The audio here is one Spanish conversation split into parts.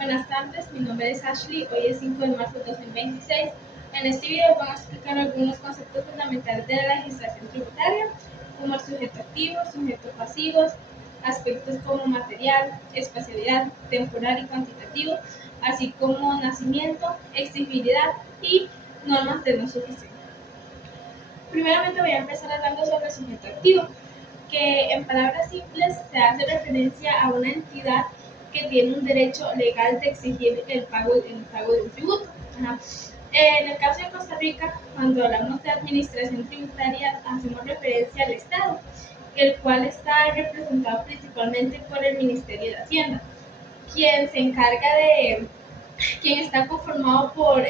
Buenas tardes, mi nombre es Ashley, hoy es 5 de marzo de 2026. En este video vamos a explicar algunos conceptos fundamentales de la legislación tributaria, como el sujeto activo, sujeto pasivos, aspectos como material, espacialidad, temporal y cuantitativo, así como nacimiento, exigibilidad y normas de no sujeción. Primeramente voy a empezar hablando sobre el sujeto activo, que en palabras simples se hace referencia a una entidad que tiene un derecho legal de exigir el pago de un tributo. En el caso de Costa Rica, cuando hablamos de administración tributaria, hacemos referencia al Estado, el cual está representado principalmente por el Ministerio de Hacienda, quien está conformado por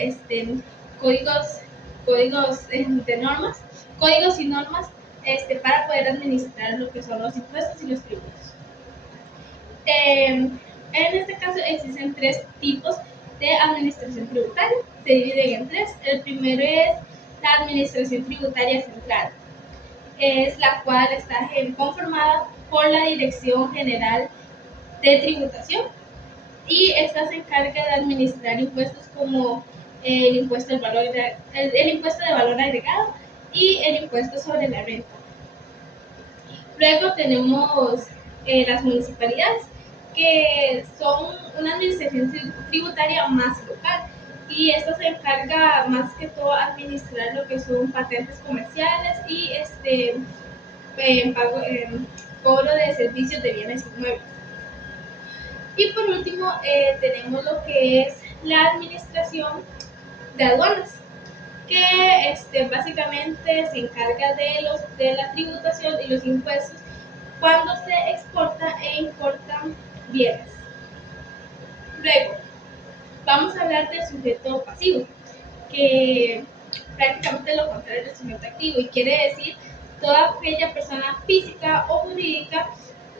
códigos de normas, códigos y normas para poder administrar lo que son los impuestos y los tributos. En este caso existen tres tipos de administración tributaria, se dividen en tres. El primero es la administración tributaria central, es la cual está conformada por la Dirección General de Tributación y esta se encarga de administrar impuestos como el impuesto de valor agregado y el impuesto sobre la renta. Luego tenemos las municipalidades, que son una administración tributaria más local, y esto se encarga más que todo a administrar lo que son patentes comerciales y cobro de servicios de bienes inmuebles. Y por último tenemos lo que es la administración de aduanas, que básicamente se encarga de la tributación y los impuestos cuando se exporta e importa bienes. Luego, vamos a hablar del sujeto pasivo, que prácticamente lo contrario del sujeto activo, y quiere decir toda aquella persona física o jurídica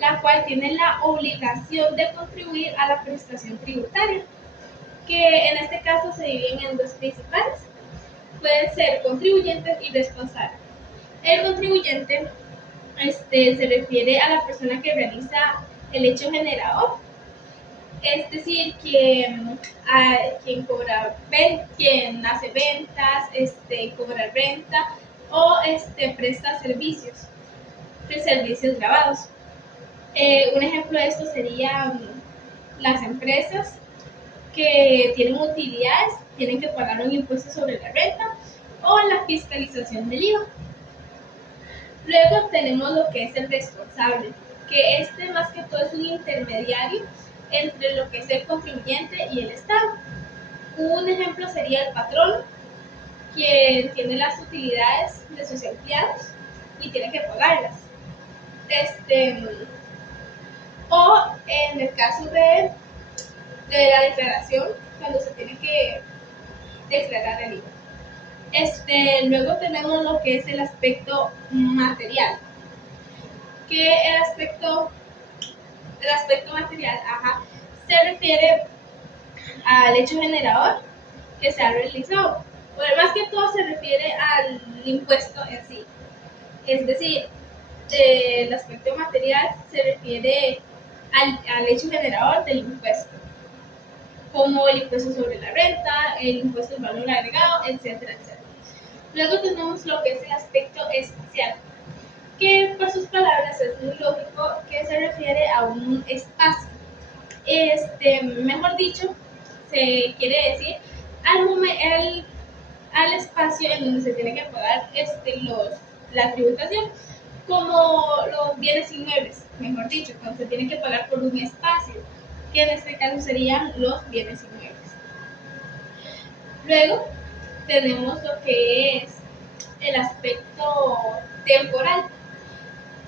la cual tiene la obligación de contribuir a la prestación tributaria, que en este caso se dividen en dos principales. Pueden ser contribuyentes y responsables. El contribuyente se refiere a la persona que realiza el hecho generador, es decir, quien hace ventas, cobra renta o presta servicios grabados. Un ejemplo de esto serían las empresas que tienen utilidades, tienen que pagar un impuesto sobre la renta o la fiscalización del IVA. Luego tenemos lo que es el responsable, que más que todo es un intermediario entre lo que es el contribuyente y el Estado. Un ejemplo sería el patrón, quien tiene las utilidades de sus empleados y tiene que pagarlas. O en el caso de la declaración, cuando se tiene que declarar el IVA. Luego tenemos lo que es el aspecto material, que el aspecto material se refiere al hecho generador que se ha realizado. Pero más que todo se refiere al impuesto en sí. Es decir, el aspecto material se refiere al hecho generador del impuesto, como el impuesto sobre la renta, el impuesto del valor agregado, etcétera, etcétera. Luego tenemos lo que es el aspecto espacial, que por sus palabras es muy lógico que se refiere a un espacio. Mejor dicho, se quiere decir al espacio en donde se tiene que pagar la tributación, como los bienes inmuebles, mejor dicho, cuando se tiene que pagar por un espacio, que en este caso serían los bienes inmuebles. Luego tenemos lo que es el aspecto temporal,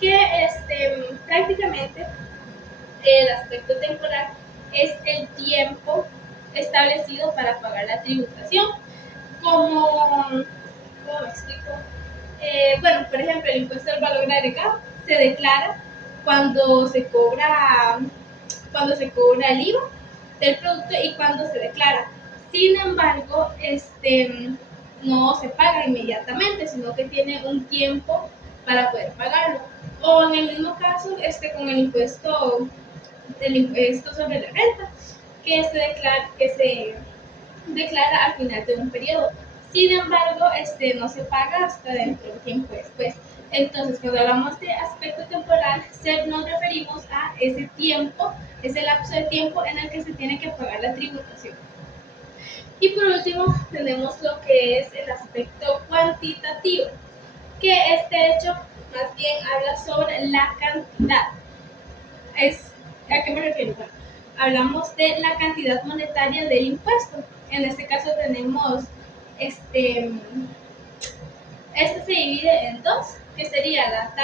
que prácticamente el aspecto temporal es el tiempo establecido para pagar la tributación. ¿Cómo me explico? Por ejemplo, el impuesto del valor agregado se declara cuando se cobra el IVA del producto y cuando se declara. Sin embargo, no se paga inmediatamente, sino que tiene un tiempo para poder pagarlo. O en el mismo caso, con el impuesto sobre la renta, que se declara al final de un periodo. Sin embargo, no se paga hasta dentro de un tiempo después. Entonces, cuando hablamos de aspecto temporal, nos referimos a ese tiempo, ese lapso de tiempo en el que se tiene que pagar la tributación. Y por último, tenemos lo que es el aspecto cuantitativo, que este hecho más bien habla sobre la cantidad. ¿A qué me refiero? Bueno, hablamos de la cantidad monetaria del impuesto. En este caso tenemos, este se divide en dos, que sería la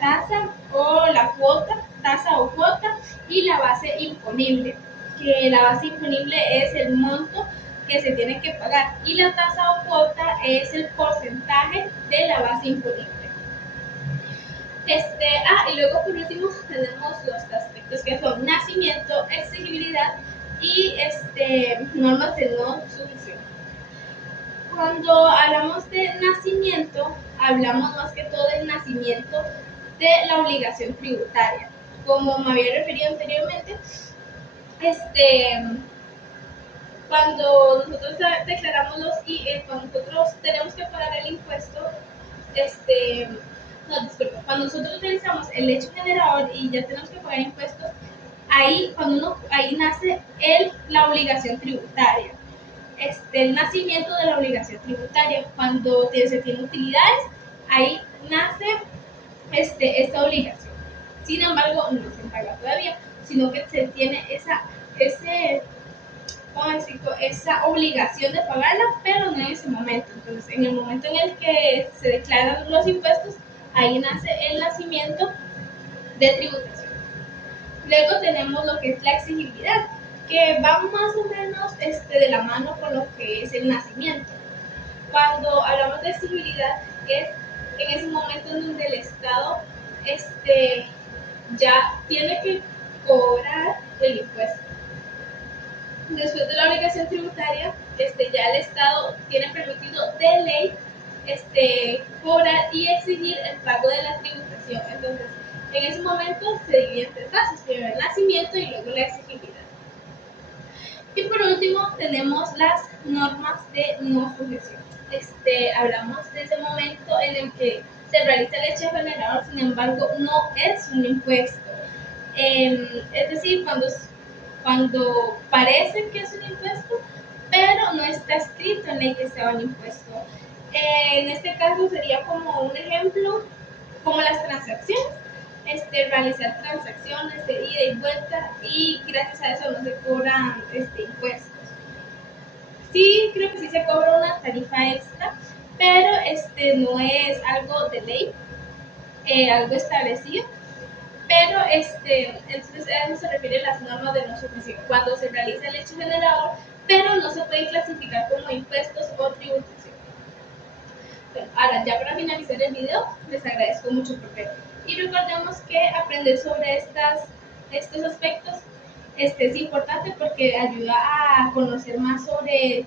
tasa o la cuota, tasa o cuota, y la base imponible, que la base imponible es el monto que se tiene que pagar y la tasa o cuota es el porcentaje de la base imponible. Y luego por último tenemos los aspectos que son nacimiento, exigibilidad y normas de no sujeción. Cuando hablamos de nacimiento, hablamos más que todo del nacimiento de la obligación tributaria. Como me había referido anteriormente, cuando nosotros declaramos cuando nosotros tenemos que pagar el impuesto, cuando nosotros realizamos el hecho generador y ya tenemos que pagar impuestos, ahí nace la obligación tributaria. El nacimiento de la obligación tributaria. Cuando se tienen utilidades, ahí nace esta obligación. Sin embargo, no se paga todavía, sino que se tiene esa obligación de pagarla, pero no en ese momento. Entonces, en el momento en el que se declaran los impuestos, ahí nace el nacimiento de tributación. Luego tenemos lo que es la exigibilidad, que va más o menos de la mano con lo que es el nacimiento. Cuando hablamos de exigibilidad, es en ese momento en donde el Estado ya tiene que cobrar el impuesto. Después de la obligación tributaria, ya el Estado tiene permitido de ley cobrar y exigir el pago de la tributación. Entonces, en ese momento se divide en tres fases: primero el nacimiento y luego la exigibilidad. Y por último tenemos las normas de no sujeción. Hablamos de ese momento en el que se realiza el hecho generador, sin embargo no es un impuesto. Es decir, cuando parece que es un impuesto, pero no está escrito en ley que sea un impuesto. En este caso sería como un ejemplo, como las transacciones. Realizar transacciones de ida y vuelta, y gracias a eso no se cobran impuestos. Sí, creo que sí se cobra una tarifa extra, pero no es algo de ley, algo establecido. Pero entonces a eso se refiere las normas de no sujeción, cuando se realiza el hecho generador, pero no se puede clasificar como impuestos o tributación. Bueno, ahora ya para finalizar el video, les agradezco mucho por ver. Y recordemos que aprender sobre estos aspectos es importante porque ayuda a conocer más sobre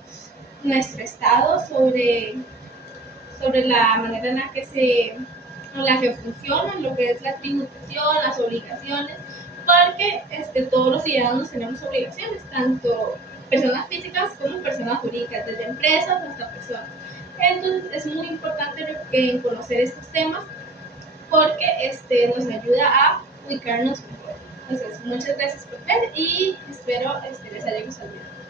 nuestro estado, sobre la manera en la que funciona lo que es la tributación, las obligaciones, porque todos los ciudadanos tenemos obligaciones, tanto personas físicas como personas jurídicas, desde empresas hasta personas. Entonces es muy importante conocer estos temas porque nos ayuda a ubicarnos mejor. Entonces, muchas gracias por ver y espero les haya gustado el video.